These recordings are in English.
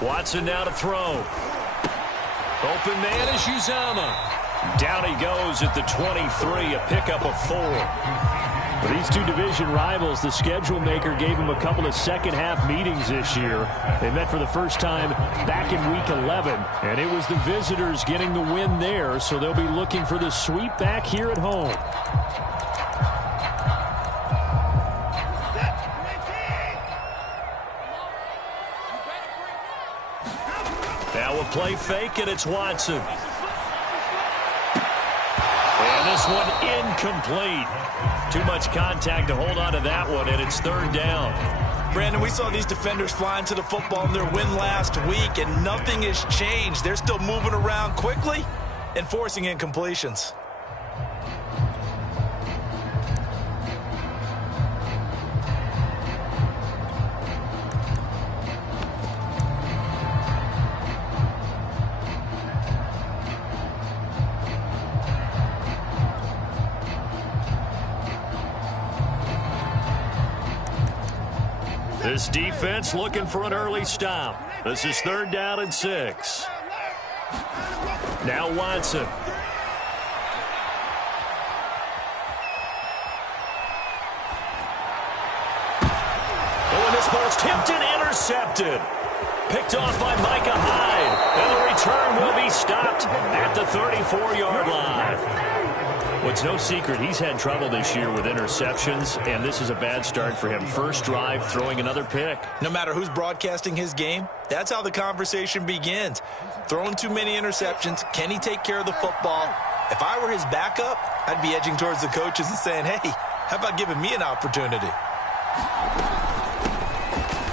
Watson now to throw. Open man is Uzomah. Down he goes at the 23, a pickup of 4. For these two division rivals, the schedule maker gave them a couple of second-half meetings this year. They met for the first time back in Week 11, and it was the visitors getting the win there, so they'll be looking for the sweep back here at home. Now a play fake, and it's Watson. And this one incomplete. Too much contact to hold on to that one, and it's third down. Brandon, we saw these defenders flying to the football in their win last week, and nothing has changed. They're still moving around quickly and forcing incompletions. This defense looking for an early stop. This is third down and 6. Now Watson. Oh, and this ball's tipped and intercepted. Picked off by Micah Hyde. And the return will be stopped at the 34-yard line. Well, it's no secret he's had trouble this year with interceptions, and this is a bad start for him. First drive, throwing another pick. No matter who's broadcasting his game, that's how the conversation begins. Throwing too many interceptions, can he take care of the football? If I were his backup, I'd be edging towards the coaches and saying, hey, how about giving me an opportunity?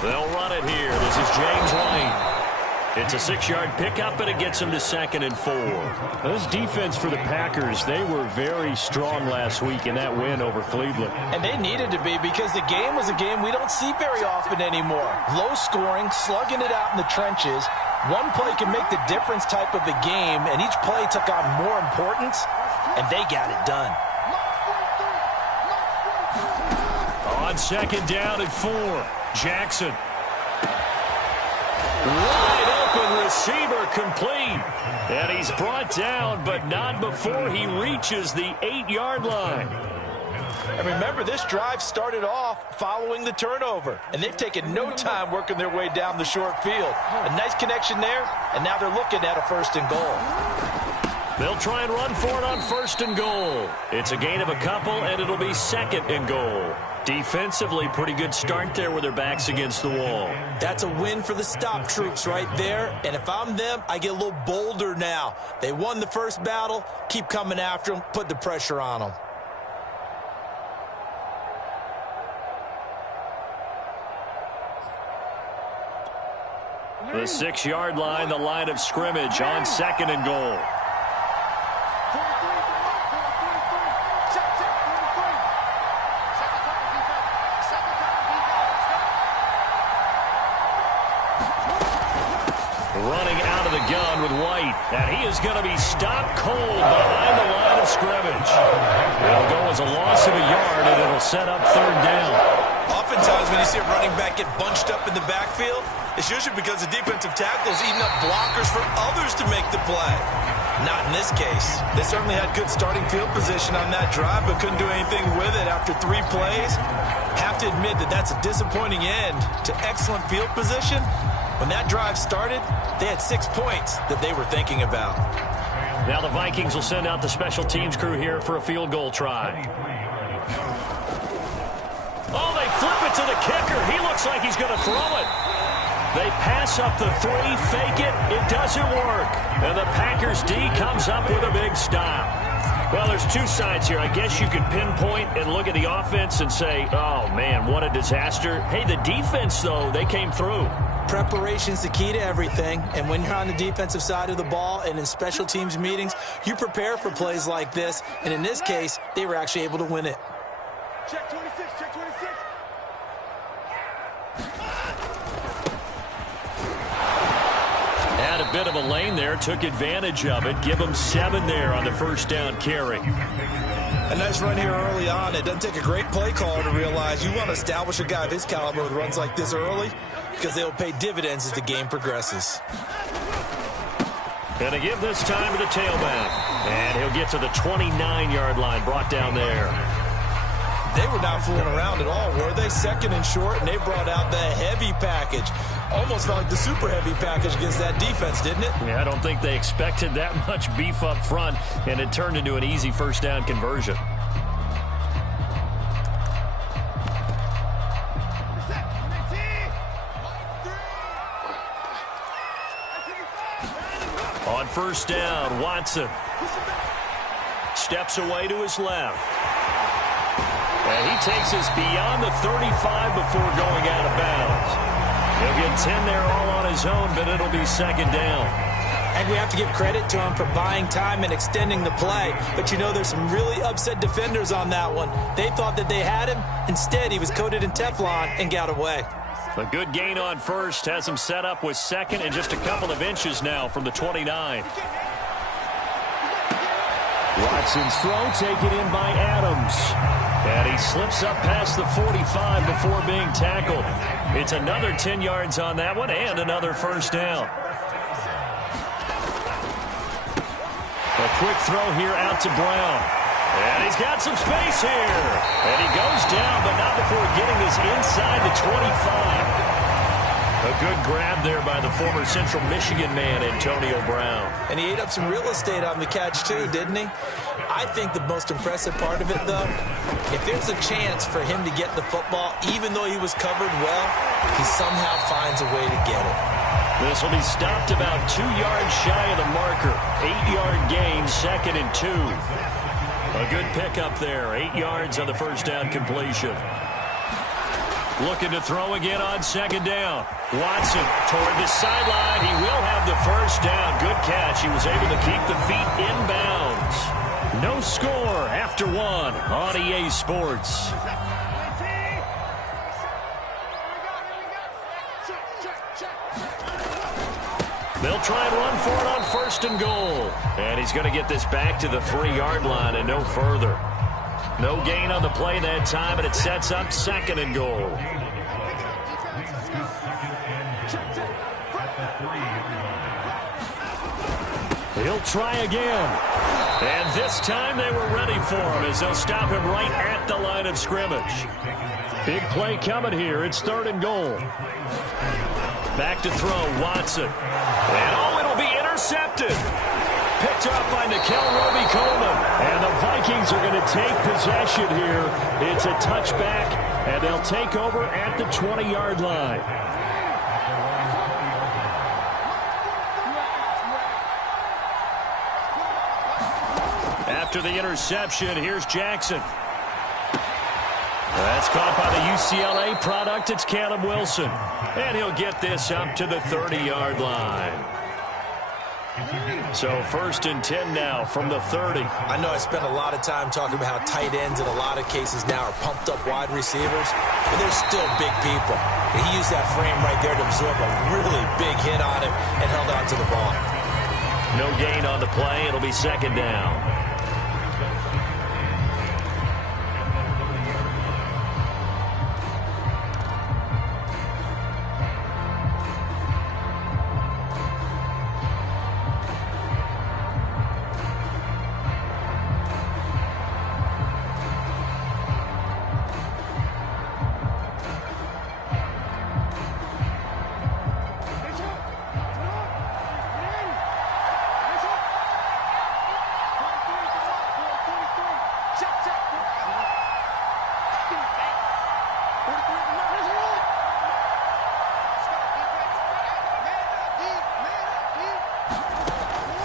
They'll run it here. This is James White. It's a 6-yard pickup, and it gets them to 2nd and 4. This defense for the Packers, they were very strong last week in that win over Cleveland. And they needed to be, because the game was a game we don't see very often anymore. Low scoring, slugging it out in the trenches. One play can make the difference type of a game, and each play took on more importance, and they got it done. On 2nd down and 4, Jackson. Wide open receiver complete. And he's brought down, but not before he reaches the 8-yard line. And remember, this drive started off following the turnover, and they've taken no time working their way down the short field. A nice connection there, and now they're looking at a 1st and goal. They'll try and run for it on 1st and goal. It's a gain of a couple, and it'll be 2nd and goal. Defensively, pretty good start there with their backs against the wall. That's a win for the stop troops right there. And if I'm them, I get a little bolder now. They won the first battle. Keep coming after them. Put the pressure on them. The 6-yard line, the line of scrimmage on 2nd and goal. Running out of the gun with White, and he is going to be stopped cold behind the line of scrimmage. It'll go as a loss of a yard, and it'll set up 3rd down. Oftentimes when you see a running back get bunched up in the backfield, it's usually because the defensive tackle is eating up blockers for others to make the play. Not in this case. They certainly had good starting field position on that drive, but couldn't do anything with it after 3 plays. Have to admit that that's a disappointing end to excellent field position. When that drive started, they had 6 points that they were thinking about. Now the Vikings will send out the special teams crew here for a field goal try. Oh, they flip it to the kicker. He looks like he's going to throw it. They pass up the 3, fake it. It doesn't work. And the Packers D comes up with a big stop. Well, there's 2 sides here. I guess you could pinpoint and look at the offense and say, oh, man, what a disaster. Hey, the defense, though, they came through. Preparation's the key to everything, and when you're on the defensive side of the ball and in special teams meetings, you prepare for plays like this, and in this case, they were actually able to win it. Check 26, check 26. Had a bit of a lane there, took advantage of it. Give them 7 there on the 1st down carry. A nice run here early on. It doesn't take a great play caller to realize you want to establish a guy of his caliber with runs like this early because they will pay dividends as the game progresses. Going to give this time to the tailback. And he'll get to the 29-yard line, brought down there. They were not fooling around at all, were they? Second and short, and they brought out the heavy package. Almost felt like the super heavy package against that defense, didn't it? Yeah, I don't think they expected that much beef up front, and it turned into an easy first down conversion. On first down, Watson steps away to his left. And he takes us beyond the 35 before going out of bounds. He'll get 10 there all on his own, but it'll be second down. And we have to give credit to him for buying time and extending the play. But, you know, there's some really upset defenders on that one. They thought that they had him. Instead, he was coated in Teflon and got away. A good gain on first has him set up with second and just a couple of inches now from the 29. Watson's throw taken in by Adams. And he slips up past the 45 before being tackled. It's another 10 yards on that one and another first down. A quick throw here out to Brown. And he's got some space here. And he goes down, but not before getting this inside the 25. A good grab there by the former Central Michigan man, Antonio Brown. And he ate up some real estate on the catch, too, didn't he? I think the most impressive part of it, though, if there's a chance for him to get the football, even though he was covered well, he somehow finds a way to get it. This will be stopped about 2 yards shy of the marker. 8-yard gain, second and 2. A good pickup there. 8 yards on the first down completion. Looking to throw again on second down. Watson toward the sideline. He will have the first down. Good catch. He was able to keep the feet inbounds. No score after one on EA Sports. They'll try and run for it on first and goal. And he's going to get this back to the 3-yard line and no further. No gain on the play that time, and it sets up second and goal. He'll try again. And this time they were ready for him as they'll stop him right at the line of scrimmage. Big play coming here. It's third and goal. Back to throw, Watson. And it'll be intercepted. Picked up by Nickel Roby-Coleman. And the Vikings are going to take possession here. It's a touchback, and they'll take over at the 20-yard line. After the interception, here's Jackson. That's caught by the UCLA product. It's Caleb Wilson. And he'll get this up to the 30-yard line. So first and 10 now from the 30. I know I spent a lot of time talking about how tight ends in a lot of cases now are pumped up wide receivers, but they're still big people. And he used that frame right there to absorb a really big hit on him and held on to the ball. No gain on the play. It'll be second down.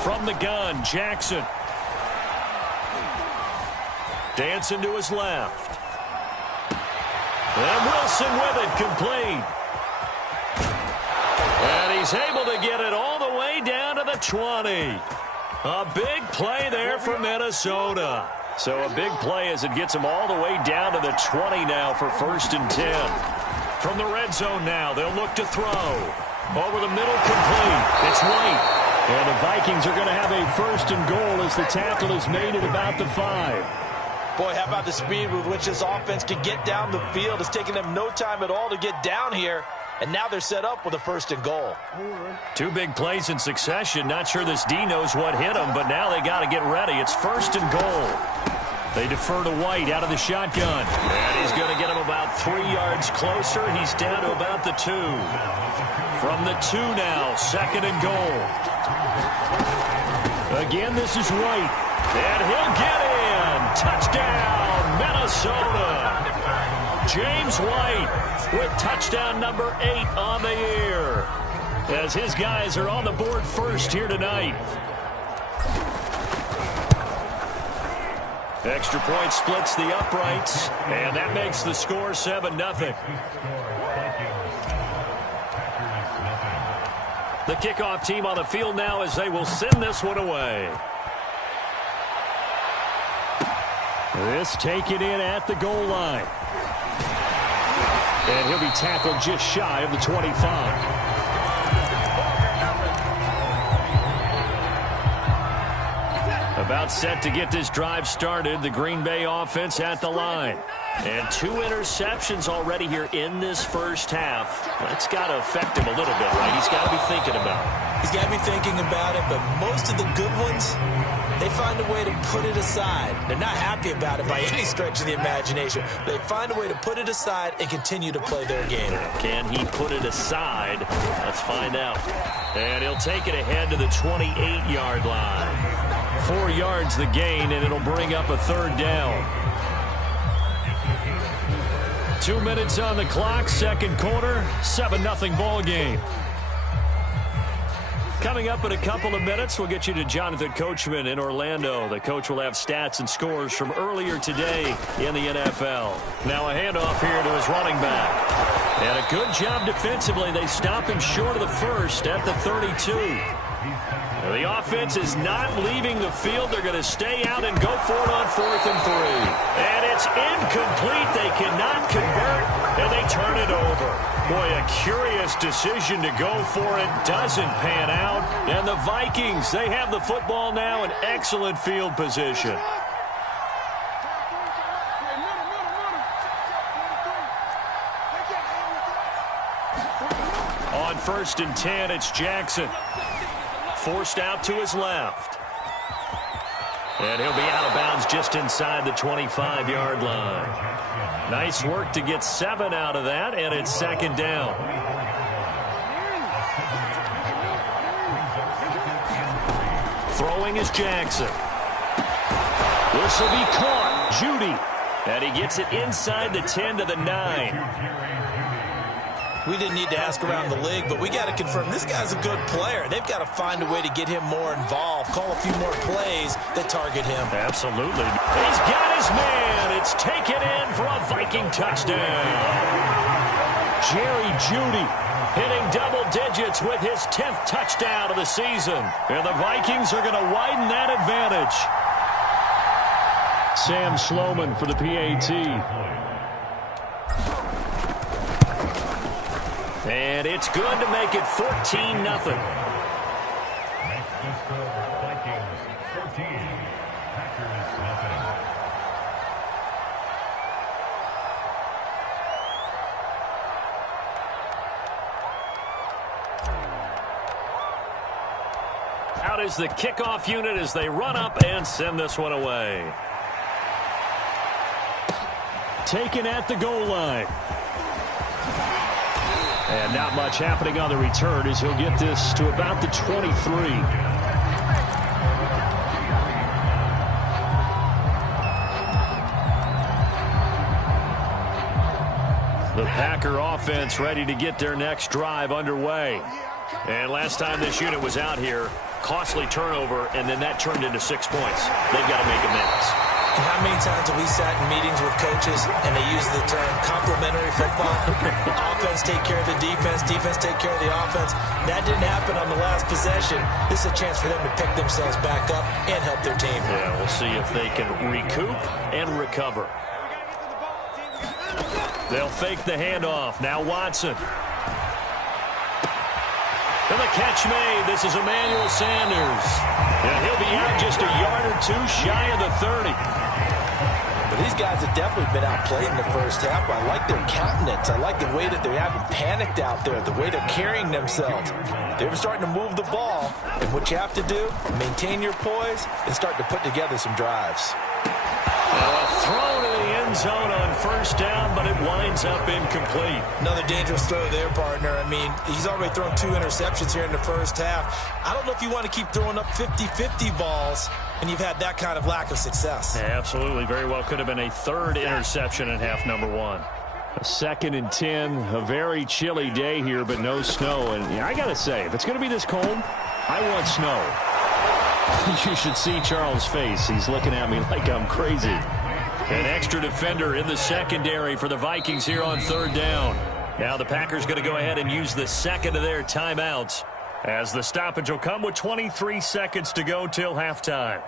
From the gun, Jackson. Dancing to his left. And Wilson with it, complete. And he's able to get it all the way down to the 20. A big play there for Minnesota. So a big play as it gets him all the way down to the 20 now for first and 10. From the red zone now, they'll look to throw. Over the middle, complete. It's White. And the Vikings are going to have a first and goal as the tackle is made at about the 5. Boy, how about the speed with which this offense can get down the field? It's taking them no time at all to get down here. And now they're set up with a 1st and goal. 2 big plays in succession. Not sure this D knows what hit him, but now they got to get ready. It's 1st and goal. They defer to White out of the shotgun. And he's going to get him about 3 yards closer. He's down to about the 2. From the 2 now, 2nd and goal. Again, this is White. And he'll get in. Touchdown, Minnesota. James White with touchdown number 8 on the year, as his guys are on the board first here tonight. Extra point splits the uprights, and that makes the score 7-0. The kickoff team on the field now as they will send this one away. This taken in at the goal line. And he'll be tackled just shy of the 25. About set to get this drive started. The Green Bay offense at the line. And 2 interceptions already here in this first half. That's got to affect him a little bit, right? He's got to be thinking about it. He's got to be thinking about it, but most of the good ones, they find a way to put it aside. They're not happy about it by any stretch of the imagination. They find a way to put it aside and continue to play their game. Can he put it aside? Let's find out. And he'll take it ahead to the 28-yard line. 4 yards the gain, and it'll bring up a 3rd down. 2 minutes on the clock, 2nd quarter, 7-0 ball game. Coming up in a couple of minutes, we'll get you to Jonathan Coachman in Orlando. The coach will have stats and scores from earlier today in the NFL. Now a handoff here to his running back. And a good job defensively. They stop him short of the 1st at the 32. The offense is not leaving the field. They're going to stay out and go for it on 4th and 3. And it's incomplete. They cannot convert, and they turn it over. Boy, a curious decision to go for it. Doesn't pan out. And the Vikings, they have the football now in excellent field position. On 1st and 10, it's Jackson. Forced out to his left. And he'll be out of bounds just inside the 25-yard line. Nice work to get 7 out of that, and it's 2nd down. Throwing is Jackson. This will be caught. Judy. And he gets it inside the 10 to the 9. We didn't need to ask around the league, but we got to confirm this guy's a good player. They've got to find a way to get him more involved, call a few more plays that target him. Absolutely. He's got his man. It's taken in for a Viking touchdown. Jerry Jeudy hitting double digits with his 10th touchdown of the season. And the Vikings are going to widen that advantage. Sam Sloman for the PAT. And it's good to make it 14-0. Out is the kickoff unit as they run up and send this one away. Taken at the goal line. And not much happening on the return as he'll get this to about the 23. The Packer offense ready to get their next drive underway. And last time this unit was out here, costly turnover, and then that turned into 6 points. They've got to make amends. And how many times have we sat in meetings with coaches and they use the term complementary football? Offense take care of the defense, defense take care of the offense. That didn't happen on the last possession. This is a chance for them to pick themselves back up and help their team. Yeah, we'll see if they can recoup and recover. They'll fake the handoff. Now Watson. And the catch made. This is Emmanuel Sanders. And he'll be out just a yard or two shy of the 30. But these guys have definitely been outplayed in the first half. I like their countenance. I like the way that they haven't panicked out there, the way they're carrying themselves. They're starting to move the ball. And what you have to do, maintain your poise and start to put together some drives. A throw to the end zone on first down, but it winds up incomplete. Another dangerous throw there, partner. I mean, he's already thrown 2 interceptions here in the first half. I don't know if you want to keep throwing up 50-50 balls and you've had that kind of lack of success. Yeah, absolutely. Very well could have been a 3rd interception in half number 1. A 2nd and 10, a very chilly day here, but no snow. And I got to say, if it's going to be this cold, I want snow. You should see Charles' face. He's looking at me like I'm crazy. An extra defender in the secondary for the Vikings here on 3rd down. Now the Packers going to go ahead and use the 2nd of their timeouts, as the stoppage will come with 23 seconds to go till halftime.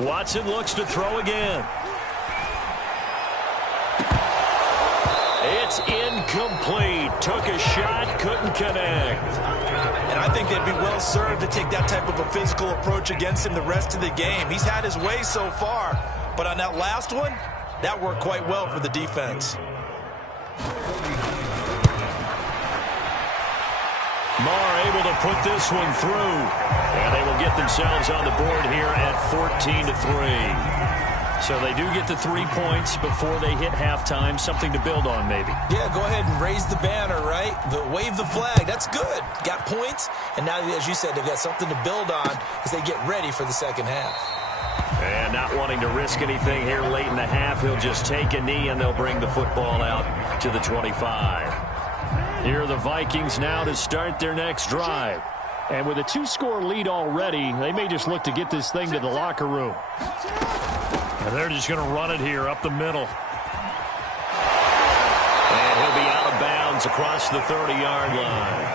Watson looks to throw again. It's incomplete. Took a shot, couldn't connect. And I think they'd be well served to take that type of a physical approach against him the rest of the game. He's had his way so far, but on that last one, that worked quite well for the defense. Marr able to put this one through. And they will get themselves on the board here at 14-3. So they do get the 3 points before they hit halftime. Something to build on, maybe. Yeah, go ahead and raise the banner, right? Wave the flag. That's good. Got points. And now, as you said, they've got something to build on as they get ready for the second half. And not wanting to risk anything here late in the half, he'll just take a knee and they'll bring the football out to the 25. Here are the Vikings now to start their next drive. And with a 2-score lead already, they may just look to get this thing to the locker room. And they're just going to run it here up the middle. And he'll be out of bounds across the 30-yard line.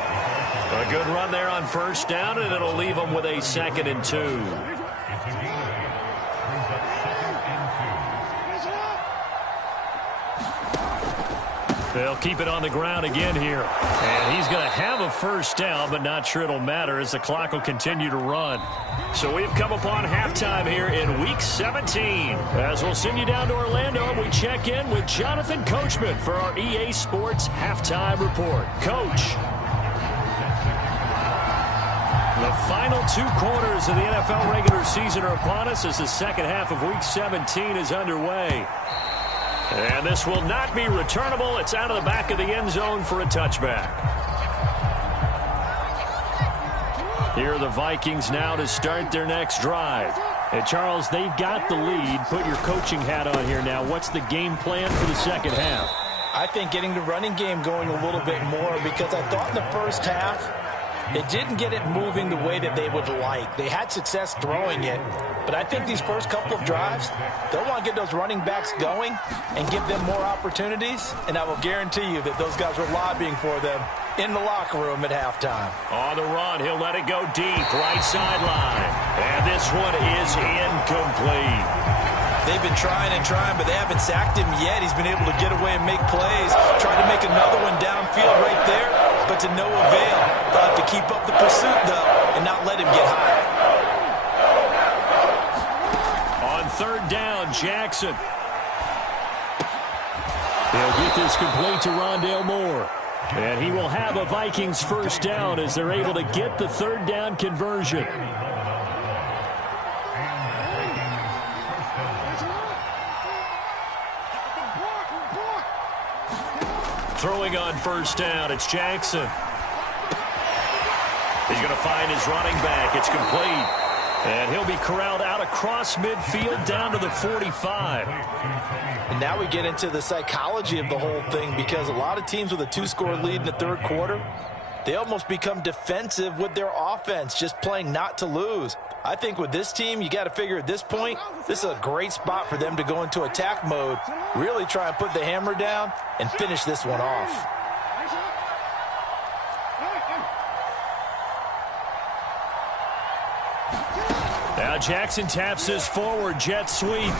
A good run there on first down, and it'll leave them with a 2nd and 2. They'll keep it on the ground again here. And he's going to have a first down, but not sure it'll matter as the clock will continue to run. So we've come upon halftime here in Week 17. As we'll send you down to Orlando, we check in with Jonathan Coachman for our EA Sports Halftime Report. Coach. The final 2 quarters of the NFL regular season are upon us as the second half of Week 17 is underway. And this will not be returnable. It's out of the back of the end zone for a touchback. Here are the Vikings now to start their next drive. And Charles, they've got the lead. Put your coaching hat on here now. What's the game plan for the second half? I think getting the running game going a little bit more, because I thought in the first half they didn't get it moving the way that they would like. They had success throwing it, but I think these first couple of drives, they'll want to get those running backs going and give them more opportunities, and I will guarantee you that those guys were lobbying for them in the locker room at halftime. On the run, he'll let it go deep, right sideline. And this one is incomplete. They've been trying and trying, but they haven't sacked him yet. He's been able to get away and make plays. Tried to make another one downfield right there, but to no avail. They'll have to keep up the pursuit, though, and not let him get high. On 3rd down, Jackson. He'll get this complete to Rondale Moore. And he will have a Vikings first down as they're able to get the 3rd down conversion. Throwing on first down, it's Jackson. He's going to find his running back. It's complete. And he'll be corralled out across midfield down to the 45. And now we get into the psychology of the whole thing, because a lot of teams with a 2-score lead in the 3rd quarter, they almost become defensive with their offense, just playing not to lose. I think with this team, you got to figure at this point, this is a great spot for them to go into attack mode, really try and put the hammer down and finish this one off. Now Jackson taps his forward jet sweep.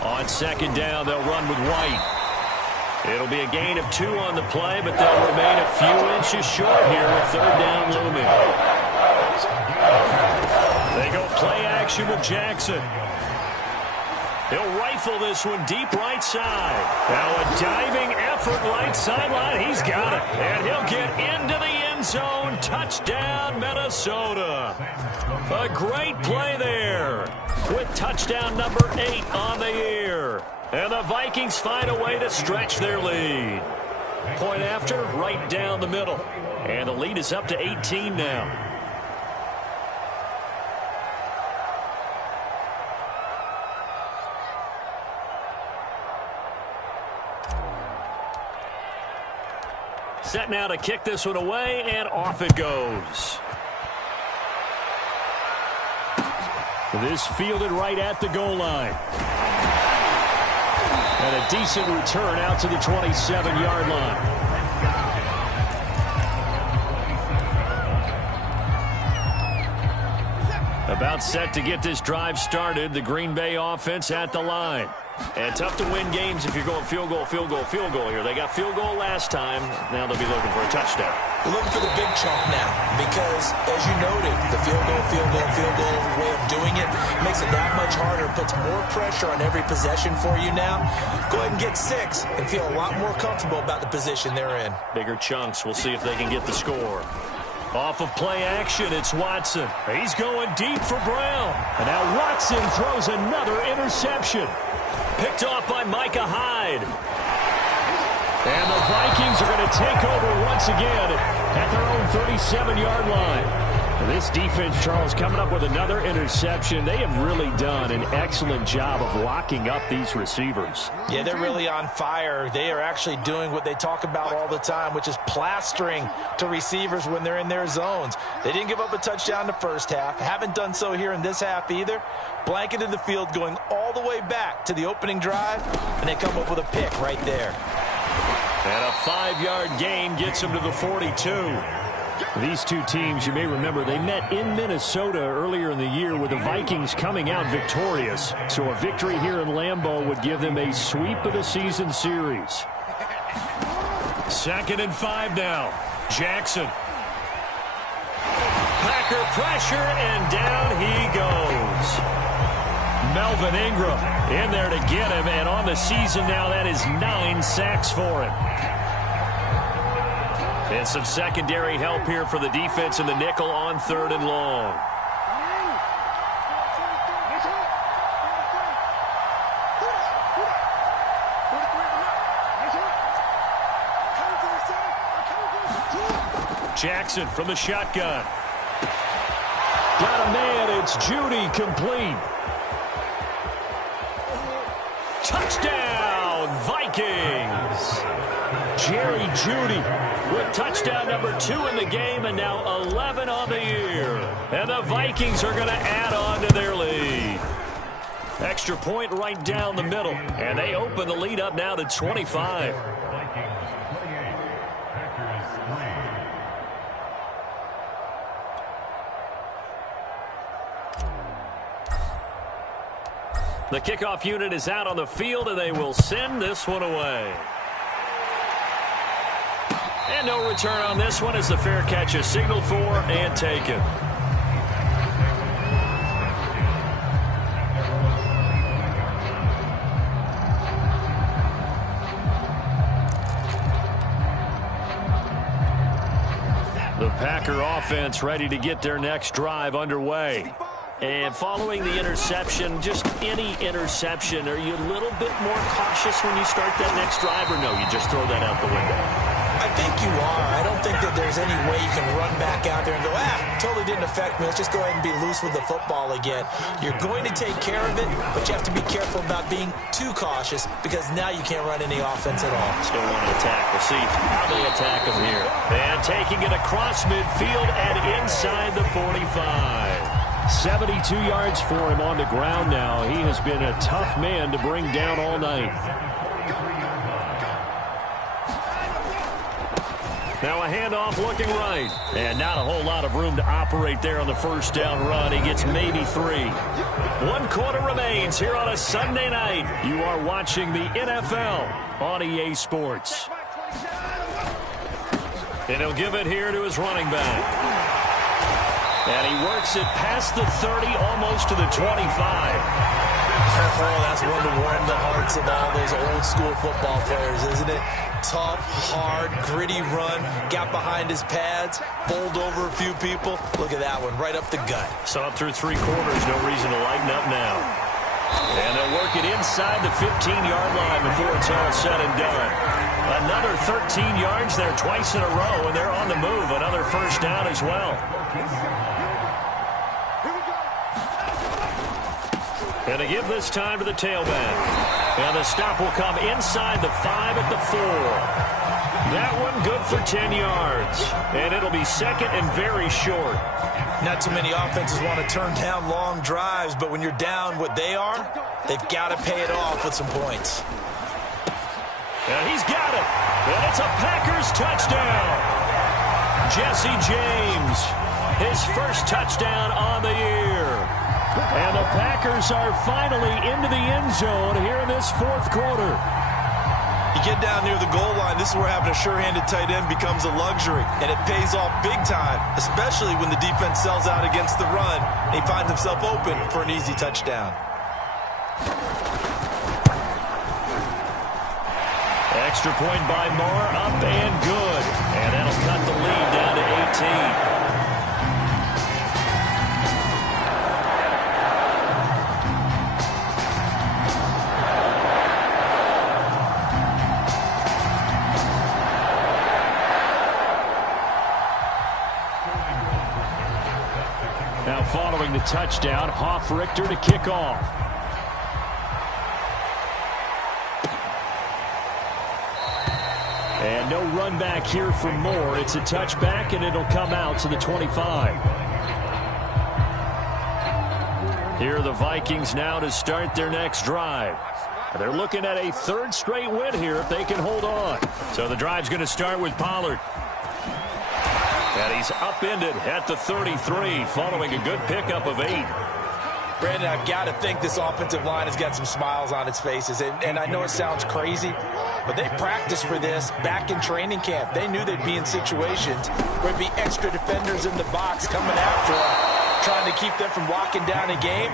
On second down, they'll run with White. It'll be a gain of 2 on the play, but they'll remain a few inches short here with third down looming. They go play action with Jackson. He'll rifle this one deep right side. Now a diving effort right sideline. He's got it. And he'll get into the end zone. Touchdown, Minnesota. A great play there with touchdown number 8 on the year. And the Vikings find a way to stretch their lead. Point after, right down the middle. And the lead is up to 18 now. Set now to kick this one away, and off it goes. This fielded right at the goal line. And a decent return out to the 27-yard line. About set to get this drive started. The Green Bay offense at the line. And tough to win games if you're going field goal, field goal, field goal here. They got field goal last time. Now they'll be looking for a touchdown. We're looking for the big chunk now because, as you noted, the field goal way of doing it makes it that much harder, puts more pressure on every possession for you now. Go ahead and get 6 and feel a lot more comfortable about the position they're in. Bigger chunks. We'll see if they can get the score. Off of play action, it's Watson. He's going deep for Brown. And now Watson throws another interception. Picked off by Micah Hyde. And the Vikings are going to take over once again at their own 37-yard line. This defense, Charles, coming up with another interception. They have really done an excellent job of locking up these receivers. Yeah, they're really on fire. They are actually doing what they talk about all the time, which is plastering to receivers when they're in their zones. They didn't give up a touchdown in the first half. Haven't done so here in this half either. Blanketed the field going all the way back to the opening drive, and they come up with a pick right there. And a 5-yard gain gets them to the 42. These two teams, you may remember, they met in Minnesota earlier in the year with the Vikings coming out victorious. So a victory here in Lambeau would give them a sweep of the season series. 2nd and 5 now. Jackson. Packer pressure, and down he goes. Melvin Ingram in there to get him, and on the season now, that is 9 sacks for him. And some secondary help here for the defense in the nickel on 3rd and long. Jackson from the shotgun. Got a man, it's Judy, complete. Touchdown, Vikings! Jerry Judy with touchdown number 2 in the game, and now 11 on the year. And the Vikings are going to add on to their lead. Extra point right down the middle, and they open the lead up now to 25. The kickoff unit is out on the field, and they will send this one away. And no return on this one as the fair catch is signaled for and taken. The The Packer offense ready to get their next drive underway. And following the interception, just any interception, are you a little bit more cautious when you start that next drive, or no, you just throw that out the window? I think you are. I don't think that there's any way you can run back out there and go, totally didn't affect me. Let's just go ahead and be loose with the football again. You're going to take care of it, but you have to be careful about being too cautious because now you can't run any offense at all. Still want to attack. We'll see how they attack him here. And taking it across midfield and inside the 45. 72 yards for him on the ground now. He has been a tough man to bring down all night. Now a handoff looking right. And not a whole lot of room to operate there on the first down run. He gets maybe 3. 1 quarter remains here on a Sunday night. You are watching the NFL on EA Sports. And he'll give it here to his running back. And he works it past the 30, almost to the 25. Oh, that's one to warm the hearts of all those old school football players, isn't it? Tough, hard, gritty run, got behind his pads, bowled over a few people. Look at that one, right up the gut. So up through 3 quarters, no reason to lighten up now. And they'll work it inside the 15-yard line before it's all said and done. Another 13 yards there twice in a row, and they're on the move. Another first down as well. And they give this time to the tailback. And the stop will come inside the 5 at the 4. That one good for 10 yards. And it'll be second and very short. Not too many offenses want to turn down long drives, but when you're down what they are, they've got to pay it off with some points. And he's got it. And it's a Packers touchdown. Jesse James, his first touchdown on the year. And the Packers are finally into the end zone here in this 4th quarter. You get down near the goal line, this is where having a sure-handed tight end becomes a luxury, and it pays off big time, especially when the defense sells out against the run, and he finds himself open for an easy touchdown. Extra point by Moore, up and good. And that'll cut the lead down to 18. Now following the touchdown, Hofrichter to kick off. And no run back here for Moore. It's a touchback, and it'll come out to the 25. Here are the Vikings now to start their next drive. They're looking at a 3rd straight win here if they can hold on. So the drive's going to start with Pollard. And he's upended at the 33 following a good pickup of 8. Brandon, I've got to think this offensive line has got some smiles on its faces. And I know it sounds crazy, but they practiced for this back in training camp. They knew they'd be in situations where there'd be extra defenders in the box coming after them, trying to keep them from locking down a game.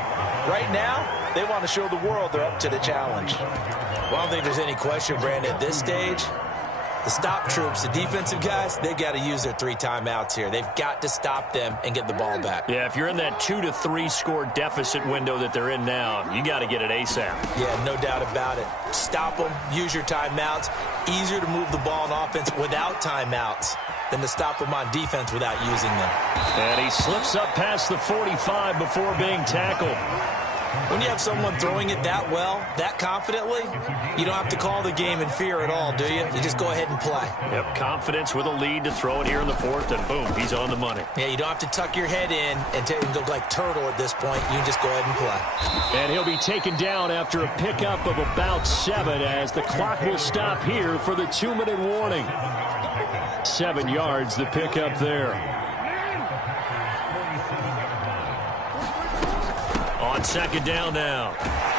Right now, they want to show the world they're up to the challenge. Well, I don't think there's any question, Brandon, at this stage, the stop troops, the defensive guys, they've got to use their 3 timeouts here. They've got to stop them and get the ball back. Yeah, if you're in that 2 to 3 score deficit window that they're in now, you got to get it ASAP. Yeah, no doubt about it. Stop them, use your timeouts. Easier to move the ball on offense without timeouts than to stop them on defense without using them. And he slips up past the 45 before being tackled. When you have someone throwing it that well, that confidently, you don't have to call the game in fear at all, do you? You just go ahead and play. Yep, confidence with a lead to throw it here in the 4th, and boom, he's on the money. Yeah, you don't have to tuck your head in and go like turtle at this point. You just go ahead and play. And he'll be taken down after a pickup of about 7 as the clock will stop here for the 2-minute warning. 7 yards, the pickup there. On 2nd down now.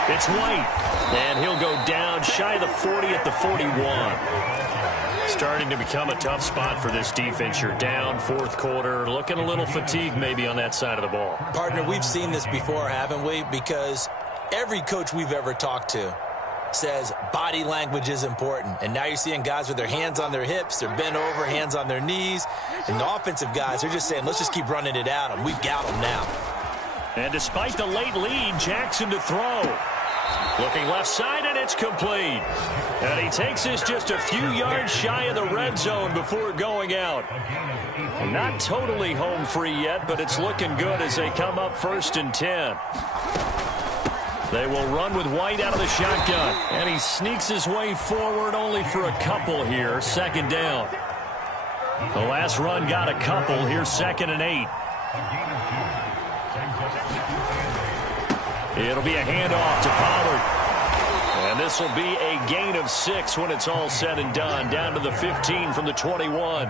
It's White. And he'll go down shy of the 40 at the 41. Starting to become a tough spot for this defense. You're down 4th quarter. Looking a little fatigued maybe on that side of the ball. Partner, we've seen this before, haven't we? Because every coach we've ever talked to says body language is important. And now you're seeing guys with their hands on their hips, they're bent over, hands on their knees. And the offensive guys are just saying, let's just keep running it at them. We've got them now. And despite the late lead, Jackson to throw. Looking left side, and it's complete. And he takes this just a few yards shy of the red zone before going out. Not totally home free yet, but it's looking good as they come up 1st and 10. They will run with White out of the shotgun. And he sneaks his way forward only for a couple here. 2nd down. The last run got a couple. Here's 2nd and 8. It'll be a handoff to Pollard. And this will be a gain of 6 when it's all said and done. Down to the 15 from the 21.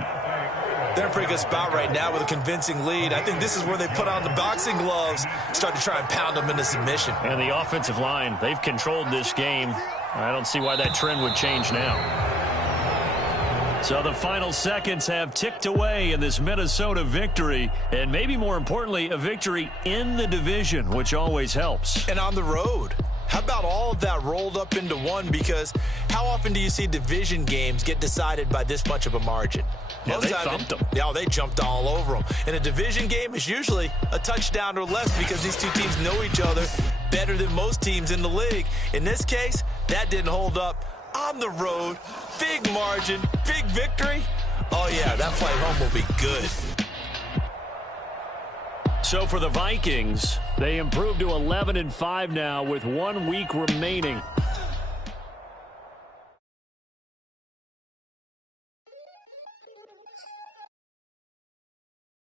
They're in a pretty good spot right now with a convincing lead. I think this is where they put on the boxing gloves, start to try and pound them into submission. And the offensive line, they've controlled this game. I don't see why that trend would change now. So the final seconds have ticked away in this Minnesota victory. And maybe more importantly, a victory in the division, which always helps. And on the road. How about all of that rolled up into one? Because how often do you see division games get decided by this much of a margin? Yeah, they thumped them. Yeah, they jumped all over them. And a division game is usually a touchdown or less because these two teams know each other better than most teams in the league. In this case, that didn't hold up. On the road, big margin, big victory. Oh, yeah, that flight home will be good. So for the Vikings, they improved to 11-5 now with 1 week remaining.